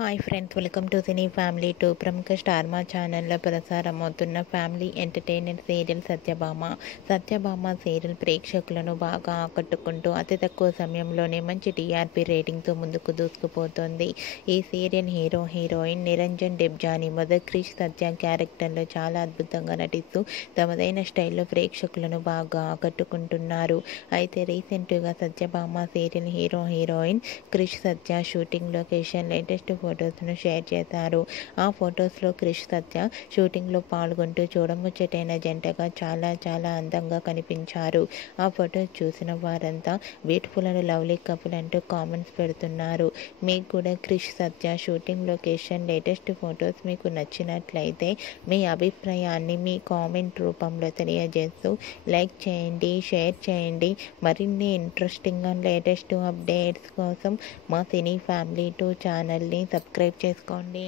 Hi friends, welcome to cine family two. ప్రముఖ Star Maa ఛానల్లో ప్రసారమవుతున్న family entertainer serial Satyabhama serial ప్రేక్షకులను బాగా ఆకట్టుకుంటూ అతి తక్కువ సమయంలోనే మంచి టీఆర్పీ రేటింగ్తో ముందుకు దూసుకుపోతోంది. ఈ serial heroine Niranjan Debjani mother Krish Satya క్యారెక్టర్లో చాలా అద్భుతంగా నటిస్తూ తమదైన స్టైల్లో ప్రేక్షకులను బాగా ఆకట్టుకుంటున్నారు. అయితే రీసెంట్గా సత్యభామ సీరియల్ హీరోయిన్ క్రిష్ సత్య షూటింగ్ లొకేషన్ లేటెస్ట్ ఫొటోస్ను షేర్ చేశారు. ఆ ఫొటోస్లో క్రిష్ సత్య షూటింగ్లో పాల్గొంటూ చూడముచ్చటైన జంటగా చాలా అందంగా కనిపించారు. ఆ ఫొటోస్ చూసిన వారంతా బ్యూటిఫుల్ అండ్ లవ్లీ కపుల్ అంటూ కామెంట్స్ పెడుతున్నారు. మీకు కూడా క్రిష్ సత్య షూటింగ్ లొకేషన్ లేటెస్ట్ ఫొటోస్ మీకు నచ్చినట్లయితే మీ అభిప్రాయాన్ని మీ కామెంట్ రూపంలో తెలియజేస్తూ లైక్ చేయండి, షేర్ చేయండి. మరిన్ని ఇంట్రెస్టింగ్ అండ్ లేటెస్ట్ అప్డేట్స్ కోసం మా సినీ ఫ్యామిలీ 2 ఛానల్ని సబ్స్క్రైబ్ చేసుకోండి.